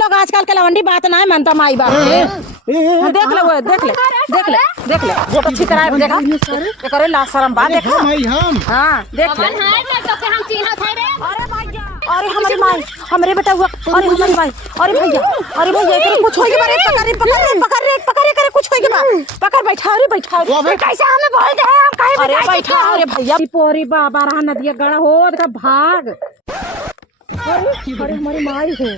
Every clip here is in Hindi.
लोग आजकल के लवंडी बात ना है मानता माई बाप देख ले वो देख ले देख ले देख ले वो अच्छी तरह देखा करे ला शर्म बात देखा हां देख ले अरे हमारी माई हमारे बेटा हुआ अरे हमारी माई अरे भैया करे कुछ होई के बारे पकड़ करे कुछ होई के बारे पकड़ बैठा कैसे हमें बोल दे हम काहे अरे बैठा अरे भैया पोरी बाबा रहा नदिया गड़ा हो देखा भाग अरे हमारी माई हो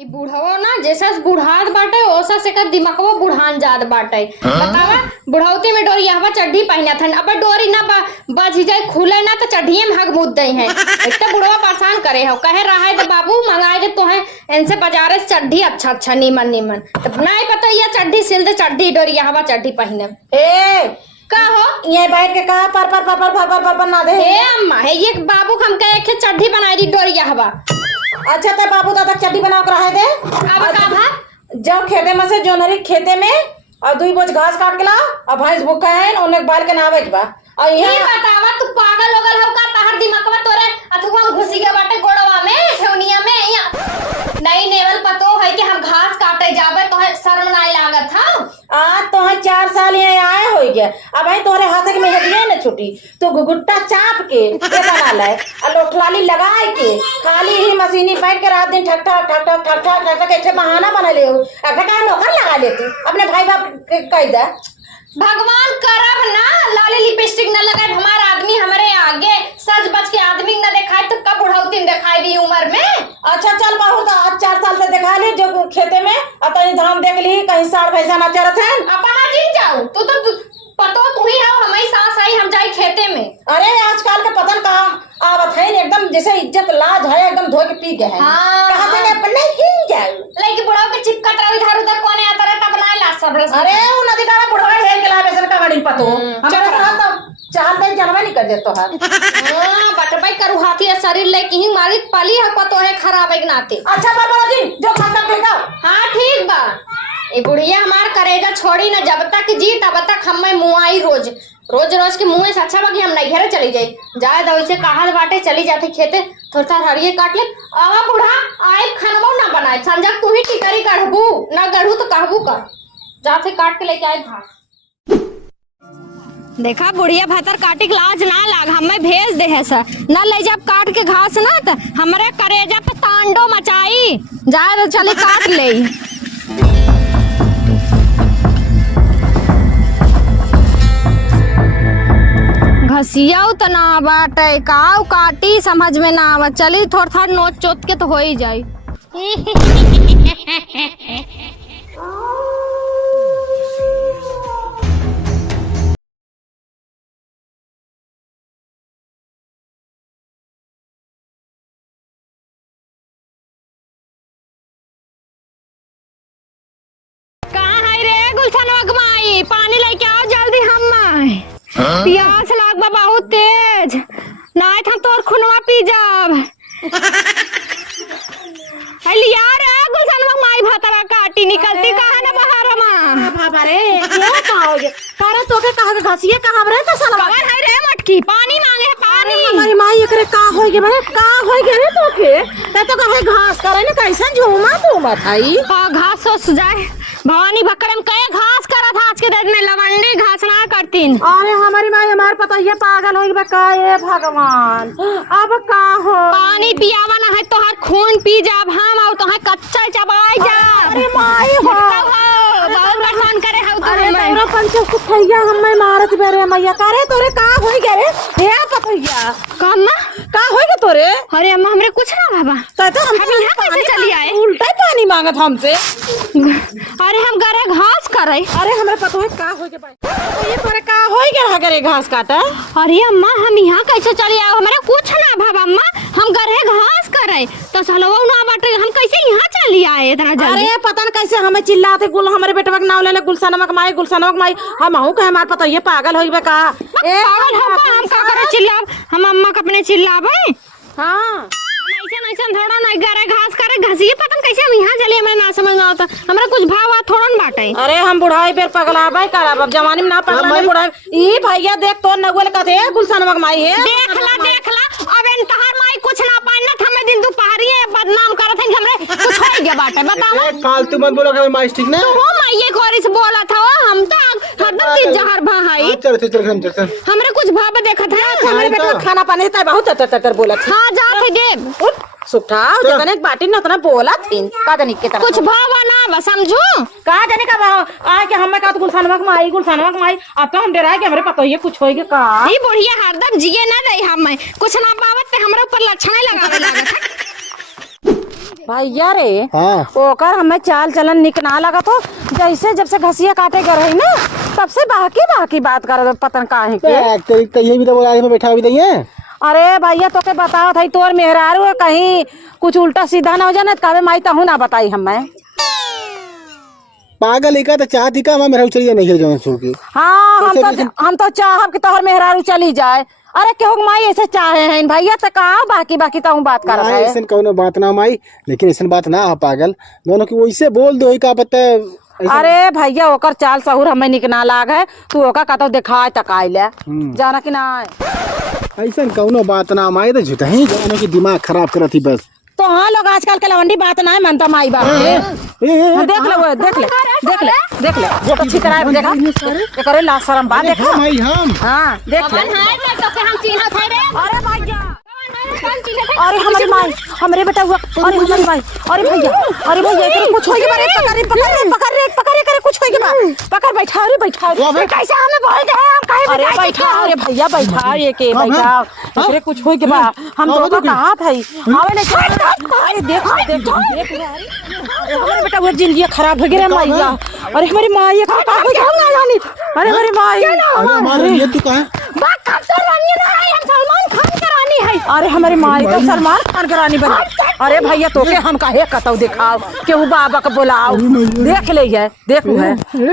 ई बुढ़ावा ना जैसा बुढ़ात बाटे ओसा से का दिमागवा बुढ़ान जात बाटे बतावा बुढ़ावती में डोरी यहां चड्ढी पहना था अब डोरी ना बज जाए खुले ना तो चड्ढिए में हग मुद दई है इतना बुढ़वा परेशान करे हो कहे रहा है तो बाबू मंगाए दे तो है इनसे बाजारे से चड्ढी अच्छा नीमन तो नहीं पता ये चड्ढी सिल दे चड्ढी डोरी यहां चड्ढी पहने ए का हो ये बैठ के कहा पर बना दे ए अम्मा है ये बाबू हम कहे के चड्ढी बनाई दी डोरी यहां अच्छा तो बाबू दादा चड्डी बना कर रहे दे अब का भा जब खेते में से जो नरी खेते में और 2 बोझ घास काट के ला और भैंस भूखा है उन्हें बाल के नावे बा और ये बतावा तू पागल हो गल हो का ताहर दिमागवा तोरे अथवा घुसी गया बाटे गोड़वा में ठेवनिया में नहीं नेवल पतो है कि हम घास काटे जाबे तो है शर्म नहीं लागत हां आज तो 4 साल ये आए हो गया अब भाई तोरे हाथ में हदिया ना छुटी तो गुगुट्टा चाप के बना ले और लोठलाली लगाए के खाली ही मशीनी बैठ के रात दिन ठक ठक ऐसे बहाना बना ले का नौकर लगा ले तू अपने भाई बाप कह दे भगवान करब ना लाली लिपस्टिक न लगाए हमारा आदमी हमारे आगे सज बच के आदमी न दिखाए तो कब बुढ़ौती दिखाई दी उम्र में अच्छा चल बहुत आज 4 साल से दिखा ली जो खेते में कहीं धान देख ली कहीं साड़ भैंसा ना चरत है अपना जीत जाओ तू तो पतो तू ही हो हमारी सास आई हम जाए खेते में अरे आजकल के पतन का आवत है एकदम जैसे इज्जत लाज है एकदम धो के पी गए हैं कहां से अपने ही जाओ लेकिन बुढ़ाओ के चिपकट रही इधर उधर कोने आता रहता बनाए ला सब अरे वो नदी का बुढ़वा है के लावे से का बड़ी पतो हमारे तो चाल दे जनवा नहीं कर दे तो है हां बटबाई करू हाथी शरीर ले की मारी पाली है पतो है खराब है नाते अच्छा बाबा जी जो खाता फेंका हां ठीक बा ए बुढ़िया हमार करेगा छोड़ी ना जब तक जी तब तक हम मुआई रोज के मुंह से अच्छा बाकी हम नहीं घरे चली जाए दो इसे कहा बाटे चली जाते खेते थोड़ा सा हरिये काट ले आवा बूढ़ा आए खानवा ना बनाए संजा तू ही टिकरी काढ़बू ना गढ़ू तो कहबू कर जाते काट के लेके आए भात देखा बुढ़िया भातर काटी के लाज ना लाग हमें भेज दे है सर ना ले जब काट के घास ना तो हमारे करेजा पे तांडो मचाई जाए चले काट ले घसिया तो ना बाटे काव काटी समझ में ना आवा चली थोड़ा नोच चोट के तो हो ही जाए कहाँ है रे गुलशन अगमाई पानी लेके आओ जल्दी हम प्यास लाग बा बहुत तेज नहीं था तोर खुनवा पी जाब अली यार गुलशन माई भातरा काटी निकलती कहां ना बाहर मा बाबा रे क्यों कहां हो गए तारा तो के कहां के घसिए कहां रे तो साला कवन है रे मटकी पानी मांगे है पानी हमारी माई एकरे का हो गए बड़े का हो गए रे तो के तो कहे घास करे ने कैसन झूमा तू बताई हां घास सोच जाए भवानी भक्करम कहे घास करा था आज के दिन में लवंडी घास ना करतीन अरे हमारी माई हमार पता ये पागल होई बा का ये भगवान अब का हो पानी पियावा ना है तो हर खून पी जाब हम और तो कच्चा चबाई जा अरे माई हो बहुत परेशान करे हो तो अरे तोरा पंच सुखैया हमें मारत बेरे मैया करे तोरे का होई गे रे हे पतैया कम्मा का होई गे तोरे अरे अम्मा हमरे कुछ ना बाबा तो हम यहाँ कैसे चली आए उल्टा पानी मांगत हमसे अरे हम गरे घास करे अरे हमरे पता है का होई गे भाई तो ये तोरे का होई गे गरे घास काटा अरे अम्मा हम यहाँ कैसे चली आए हमारे कुछ ना भाव अम्मा हम गरे घास करे तो सलवा ना बाटे हम कैसे यहाँ चली आए इतना जल्दी अरे पता न कैसे हमें चिल्लाते गुल हमारे बेटवा के नाम ले गुलशनवा के माई हम आहू कहे हमार पता ये पागल होई बे का ए पागल हम का करे चिल्ला हम अम्मा के अपने चिल्लावे हां ऐसे ऐसा थोड़ा नहीं करे घास करे घसिए पतन कैसे हम यहाँ चलिए मैं ना समझ में आता हमरा कुछ भाव थोड़ा न बाटे। अरे हम बुढ़ाई बेर पगला भाई करब अब जवानी में ना पगला बुढ़ाई ई भैया देख तो नगुल कथे गुलशन मगमाई है देख ला अब इन तहार माई कुछ ना पाए ना हमें दिन दोपहरी बदनाम करत है हमरे कुछ हो गया बाटे बताओ। फालतू मत बोलो कि माई ठीक ना वो माई ये खोरी से बोला था हम तो हरदम तीन जहर भाई। चल चल चल चल हमरे कुछ भाव देखत है हमरे बेटा खाना पानी तय बहुत चटर बोलत हां जा थे देव सुठा जतने एक बाटी न उतना बोला थीन का जनी के तरह कुछ भाव ना बस समझू का जनी का भाव आ के हमें का तो गुलशनवा के माई अब तो हम डरा के हमरे पता ही कुछ होई के का ई बुढ़िया हरदम जिए ना दे हम कुछ ना पावत ते हमरे ऊपर लक्षण लगावे लागत भैया रे हां ओकर हमें चाल चलन निक ना लगा तो जैसे जब से घसिया काटे गए रही ना तब से बाकी बात कर पतन का है के तेरी तो ये भी तो बोला है बैठा भी नहीं है। अरे भैया तो के बताओ था तोर मेहरारू कहीं कुछ उल्टा सीधा ना हो जाए कावे माई तहू ना बताई हमें पागल एका तो चाहती का मैं मेरा चलिए नहीं जाऊं छोड़ के। हाँ हम तो चाहब कि तोहर मेहरारू चली जाए। अरे केहू माई ऐसे चाहे हैं भैया तो कहा बाकी तो बात कर रहा है ऐसा कौनो बात ना माई लेकिन ऐसा बात ना है पागल दोनों की वैसे बोल दो का पता। अरे भैया ओकर चाल सहूर हमें निक ना लाग है तू ओका कतो दिखाए तकाई ले जाना कि ना ऐसा कौनो बात ना माई तो झूठा ही दोनों की दिमाग खराब करती बस। तो हाँ लोग आजकल के लवंडी बात ना है मनता माई बाप देख ले वो देख ले वो अच्छी तरह देखा करे ला शर्म बात देखा माई हम हाँ देख ले हम चिन्ह थे रे अरे भैया अरे हमारी माई हमरे बेटा हुआ अरे हमारी माई अरे भैया तेरे कुछ होई के बारे पकड़ करे कुछ होई के बारे पकड़ बैठा कैसे हमें बोल दे हम काहे अरे बैठा अरे भैया बैठा ये के बैठा तेरे कुछ होई के बा हम तो कहां था आवे ले अरे देख अरे हमारे बेटा वो जिंदगी खराब हो गई माई अरे हमारी माई का हो गया अरे हमारी माई अरे ये तू कहां बात कब से रानी ना है सलमान खान की रानी है। अरे हमारी माई तो सलमान खान की रानी बनी। अरे भैया तो के हम काहे कतौ दिखाओ केहू बाबा के बुलाओ देख ले है देखू है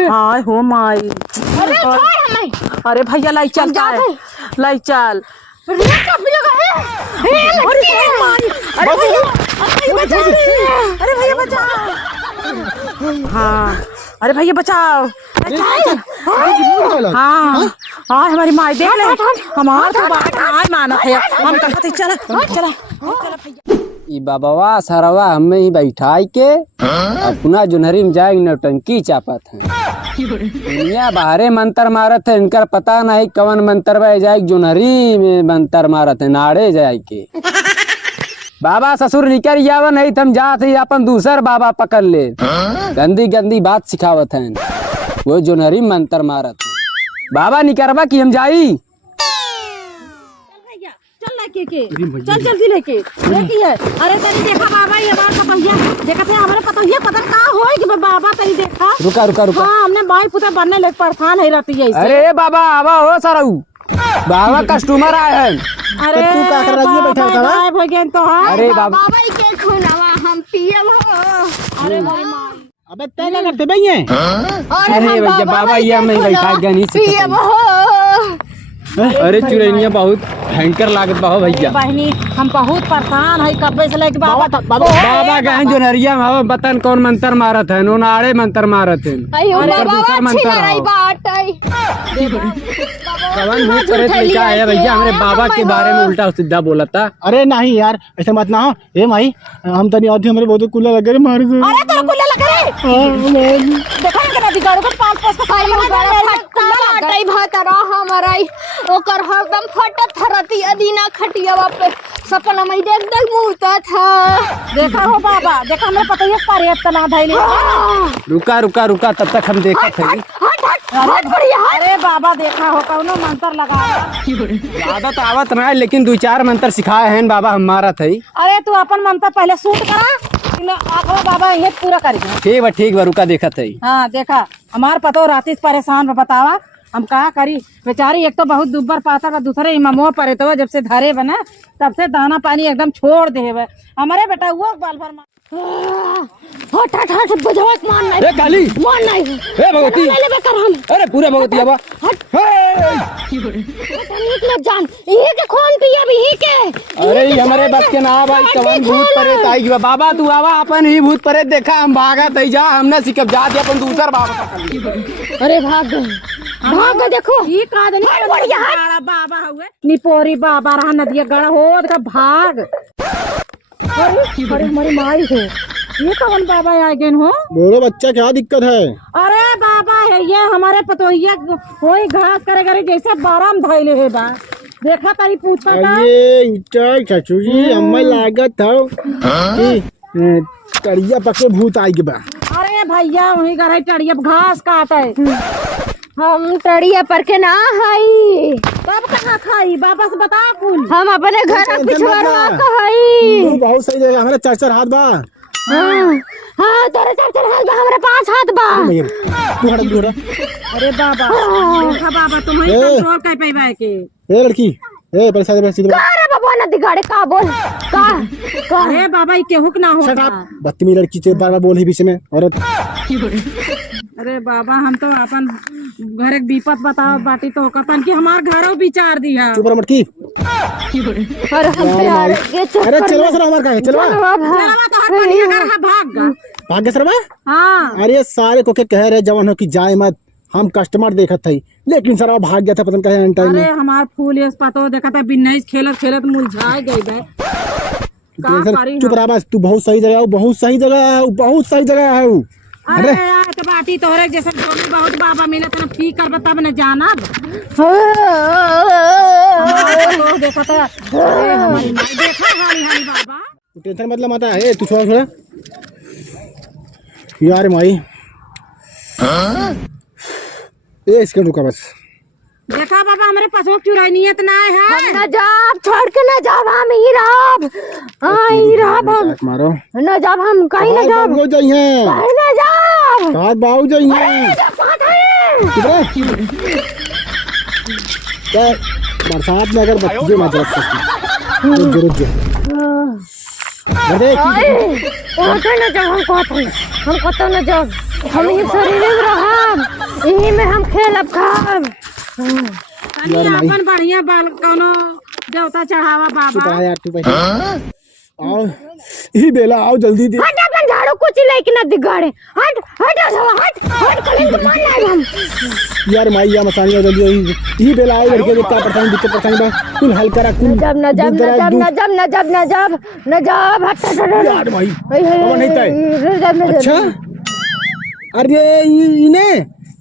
हाय हो माई अरे छोड़ हमें अरे भैया लाई चल लाई चल अरे भैया बचाओ हाँ अरे भैया बचाओ हाँ हाँ हमारी माई देख ले हमार तो बात आय माना है हम कहते चला ई बाबा सरवा हमें ही बैठाई के अपना जुनहरी में जाए नौटंकी चापत है दुनिया बाहरे मंतर मारत है इनका पता नहीं कवन मंतर बह जाए जुनहरी में मंतर मारत है नाड़े जाए के बाबा ससुर निकल जावा नहीं तुम जात ही अपन दूसर बाबा पकड़ ले गंदी गंदी बात सिखावत है वो जुनहरी मंतर मारत है बाबा निकरवा की हम जाई चल लेके चल जल्दी लेके देखिए अरे तनी देखा बाबा ये बात पतंगिया देखा थे हमारे पतंगिया पता का होई कि बाबा तनी देखा रुका हां हमने माई पुत्र बनने लग परेशान है रहती है अरे बाबा आवा हो सरऊ बाबा कस्टमर आए हैं। अरे तू का कर रही है बैठा था भगवान तो अरे बाबा के खुनवा हम पियब हो अरे भाई माई अबे तय ना करते भैया अरे भैया बाबा ये मैं बैठा गनी पियब हो अरे चुरैनिया बहुत भयंकर लागत बा हो भैया बहनी हम बहुत परेशान है कब से लेके बाबा गए जो नरिया में बतन कौन मंत्र मारत है नो नाड़े मंत्र मारत है अयो बाबा अच्छी लड़ाई बात है कवन भूत करे लड़का है भैया हमारे बाबा के बारे में उल्टा सीधा बोला था। अरे नहीं यार ऐसा मत ना हो ए माई हम तनी आधी हमारे बहुत कुल्ला लग गए मार गए अरे तेरा कुल्ला लग रे देखा ना दिगाड़ो को 5-5 का अयो बड़ा फटका लाटई भतरा हमरई ओकर हरदम फटत थरती अदीना खटियावा पे सपना में देख मुहता था देखा हो बाबा देखा हमें पता ही पारे तना धैले रुका तब तक हम देखा थे अरे बाबा देखा हो कौनो मंत्र लगा ज्यादा तो आवत ना लेकिन 2-4 मंत्र सिखाए हैं बाबा हमारा थे। अरे तू अपन मंत्र पहले शूट करा आखिर बाबा ये पूरा करिए ठीक बा रुका देखा थे। हाँ देखा हमार पतो राती से परेशान बतावा हम कहा करी बेचारी एक तो बहुत दुब्बर पाता बा दूसरे इमामो परे तो जब से धरे बना तब से दाना पानी एकदम छोड़ दे हमारे बेटा वो बाल भर हट हट हट बजवाक मान नहीं ए काली मान नहीं ए भगवती ले ले कर हम अरे पूरा भगवती अब हट हे! निकल जान ये के खून पिया भी ही के अरे ये हमारे बस के ना भाई कवन भूत प्रेत आई बा बाबा तू आवा अपन ही भूत प्रेत देखा हम भागा तई जा हमने सिकब जा दिया अपन दूसर बाबा पकड़ ली। अरे भाग गए देखो ई का दनी बढ़िया बड़ा बाबा हुए निपोरी बाबा रहा नदिया गड़ा हो का भाग। अरे हमारी माई हो ये कौन बाबा आ गए हो? बोलो बच्चा क्या दिक्कत है? अरे बाबा है ये हमारे पतोहिया वही घास करे करे जैसे बाराम धैले है बा देखा तारी पूछा था। अरे इटा चाचू जी हमें लागत हो कि करिया पके भूत आई के बा। अरे भैया वही करे टड़िया घास काटे हम टड़िया पर के ना हई तब कहाँ खाई बाबा से बता कुल। हम अपने घर पिछवाड़वा कहई तू बहुत सही जगह हमारे 4-4 हाथ बा। हां तोरे चार हाथ बा हमरे 5 हाथ बा तू हट दूर। अरे बाबा देखा बाबा तुम ही कंट्रोल कर पाइबा के। ए लड़की ए पैसा दे सीधे। अरे बाबा ना दिगाड़े का बोल का अरे बाबा ये केहुक ना हो। बदतमीज लड़की से बार-बार बोल ही बीच में औरत। अरे बाबा हम तो अपन घर एक विपत बताओ बाटी तो कतन की हमार घरों विचार दिया। चुप रह मटकी। अरे हम प्यार के अरे चलवा सर हमार का है चलवा। चलवा तो हट बढ़िया कर हा भाग गा। भाग गए सरवा। हां अरे सारे को के कह रहे जवान हो कि जाए मत हम कस्टमर देखत थई लेकिन सरवा भाग गया था पता नहीं कहे टाइम अरे में। हमार फूल ये पतो देखा था बिन्नैस खेलत खेलत मुरझा गई बे। का करी चुप रह बस तू बहुत सही जगह है बहुत सही जगह है बहुत सही जगह है। अरे यार तो बाटी तोहरे जैसे जोगी बहुत बाबा मिले तो ठीक कर तब न जाना। तो देखा था अरे हमारी माई देखा हाली हाली बाबा। तू टेंशन मतलब माता है तू छोड़ छोड़ यार माई। ए इसके रुका बस। देखा बाबा हमारे पशु चुराई नियत ना है। न जाब छोड़ के न जाब हम ही रहब आई रहब हम मारो न जाब हम कहीं न जाब बाबू जाई है कहीं न जाब कहां बाबू जाई है। चुप रह क्या बरसात में अगर बच्चे मत रख सकते रुक जा देख कहीं न जाब हम कतो न जाब हम ही शरीर में रहब यही में हम खेलब खाब। तनी अपन बढ़िया बाल कोनो देवता चढ़ावा चुप बाबा। रह यार तू बैठ आओ ई बेला आओ जल्दी दे। हट अपन झाड़ू कुछ लेके न दिगाड़े हट हट हट हट कहीं तो मान लाए हम यार माई या मसानी आ जल्दी ई बेला आओ लड़के के क्या परेशानी दिक्कत परेशानी बा कुल हल करा कुल न जब हट यार माई वो नहीं तय। अच्छा अरे इने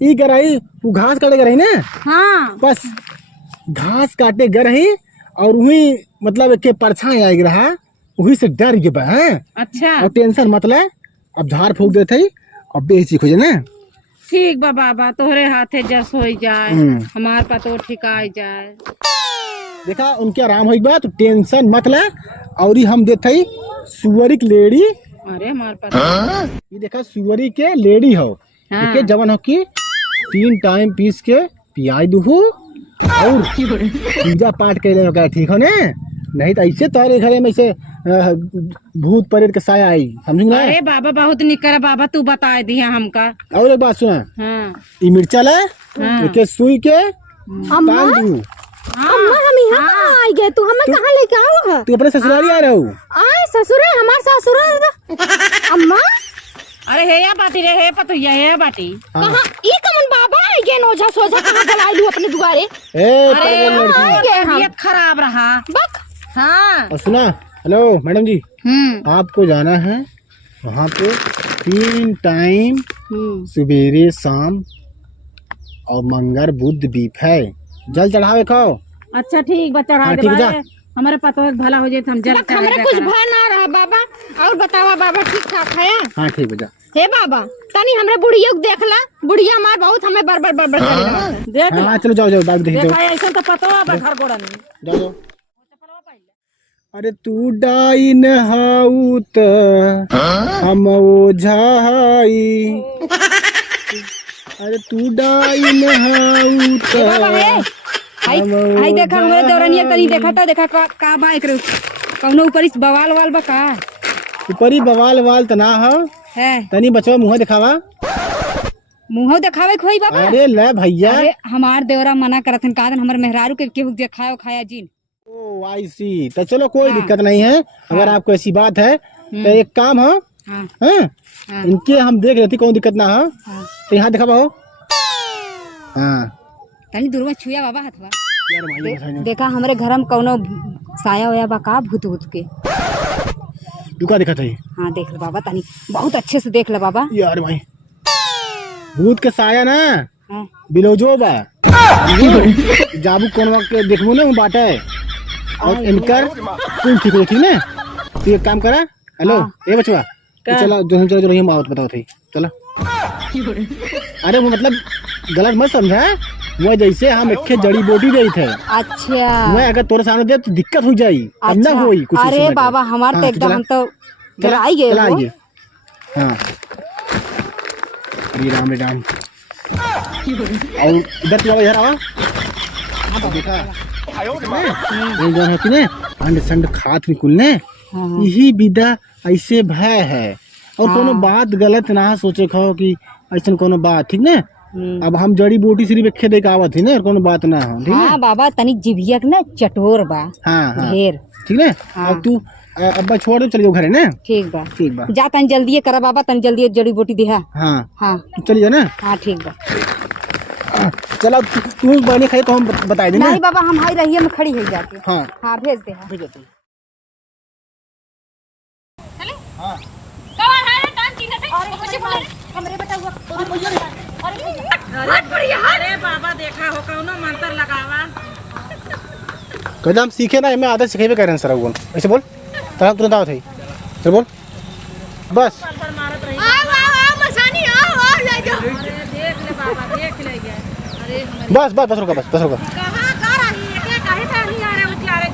ई कराई तू घास काटे गई ना। हाँ बस घास काटे गई और वही मतलब के परछाई आई रहा वही से डर के बा हैं। अच्छा और टेंशन मतलब अब झाड़ फूक देते ही अब बेची खोजे ना। ठीक बा बाबा तोहरे हाथे जस हो जाए हमार पतो ठिकाई जाए। देखा उनके आराम हो बा तो टेंशन मत ले और ही हम देते ही सुअरी की लेडी। अरे हमार पतो ये देखा सुअरी के लेडी हो के जवन हो की 3 टाइम पीस के पियाई दूहू और पूजा पाठ करे होगा ठीक हो ने नहीं तो ऐसे तोरे घरे में से भूत प्रेत के साया आई समझ ना। अरे बाबा बहुत निकर बाबा तू बता दिया हमका। और एक बात सुना हाँ ई मिर्चा ले के सुई के अम्मा टांग दू। अम्मा हम यहाँ आई गए तू हमें कहाँ लेके आओ है तू अपने ससुराली आ रहा हूँ। आए ससुर है हमार ससुर है अम्मा अरे हे या बाटी रे हे पतो ये बाटी कहाँ ई कमन बाबा आई गए नोझा सोझा कहाँ बुलाई लू अपने दुआरे अरे गए हम तबीयत खराब रहा बक हाँ। और सुना हेलो मैडम जी आपको जाना है वहाँ पे 3 टाइम सवेरे शाम और मंगर बुध बीफ है जल चढ़ावे खाओ। अच्छा ठीक बा चढ़ा दे बारे हमारे पतो एक भला हो जाए हम जल हमरे कुछ भय ना रहा बाबा और बतावा बाबा ठीक ठाक है। हाँ ठीक बजा हे बाबा तनी हमरे बुढ़िया को देखला बुढ़िया मार बहुत हमें बरबर बरबर करी देख हाँ चलो जाओ जाओ बाइक देखो देखा ऐसा तो पतो है घर गोड़ा नहीं जाओ जाओ। अरे तू डाइन हाउ त हम ओझाई। अरे तू डाइन हाउ त आई देखा हमरे देवरनिया तनी देखा का बा एकरे कौनो ऊपर इस बवाल वाल बा का ऊपरी बवाल वाल तना हो है तनी बचवा मुंह दिखावा। मुंह देखावे खोई बाबा। अरे ले भैया। अरे हमार देवरा मना करत हन कादन हमर मेहरारू के केहू देखायो खाया जीन। ओ आई सी। तो चलो कोई हाँ। दिक्कत नहीं है। अगर आपको ऐसी बात है तो एक काम हो, हाँ हाँ? हाँ। इनके हम देख रहे थे कोई दिक्कत ना हो। हाँ। तो यहाँ दिखावा हो। हाँ तनी दूरवा छुया बाबा हथवा। यार भाई बताइए। देखा हमरे घर में कौनो साया होया बा का भूत भूत के। दुका दिखा था। हाँ देख ले बाबा तनी बहुत अच्छे से देख ले बाबा। यार भाई भूत के साया ना हाँ। बिलोजो बा। जाबू कौन वक्त देखबो ना बाटे और इनकर कुल ठीक हो, ठीक ना। तू एक काम करा। हेलो हाँ। ए बचवा तो चलो जो चलो चलो ये मावत बताओ थी चलो। अरे वो मतलब गलत मत समझा। वो जैसे हम एक जड़ी बूटी गई थे अच्छा मैं अगर तोरे सामने दे तो दिक्कत हो जाई। अब ना अच्छा। होई कुछ। अरे बाबा हमार तो एकदम हम तो डराई गए चला हो। आइए। हाँ हरे राम और इधर चला इधर आवा। देखा ये जो है कि ने अंड संड खात निकुल ने हाँ। यही विदा ऐसे भय है। और कोनो बात गलत ना सोचे खो कि ऐसा कोनो बात ठीक ने। अब हम जड़ी बूटी सिर्फ एक खेदे का आवत ही ने और कोनो बात ना हो ठीक हाँ है। बाबा तनी जिभिया के ना चटोर बा। हाँ हाँ ढेर ठीक है। हाँ। अब तू अब्बा छोड़ दे चल जाओ घरे ना। ठीक बा। ठीक बा। जा तनी जल्दी करा बाबा तनी जल्दी जड़ी बूटी दिहा। हाँ हाँ तू चली जा ना। हाँ ठीक बा। चलो तू बने खाई तो हम बता देंगे। नहीं बाबा हम हाई रहिए में खड़ी हो जाके। हाँ हाँ भेज दे। हाँ। भेज देते हैं। कौन है काम की करते और मुझे बोले हमरे बेटा हुआ। अरे बाबा देखा हो कौनो मंत्र लगावा। कहते हम सीखे ना मैं आदत सिखेबे करें सर बोल ऐसे बोल तब तुरंत आओ थे चल बोल बस। आओ मसानी आओ ले जाओ। देख ले बाबा देख ले ये। अरे बस बस बस रुका बस रुका। कहाँ कर रही है क्या काहे से नहीं आ रहे उजारे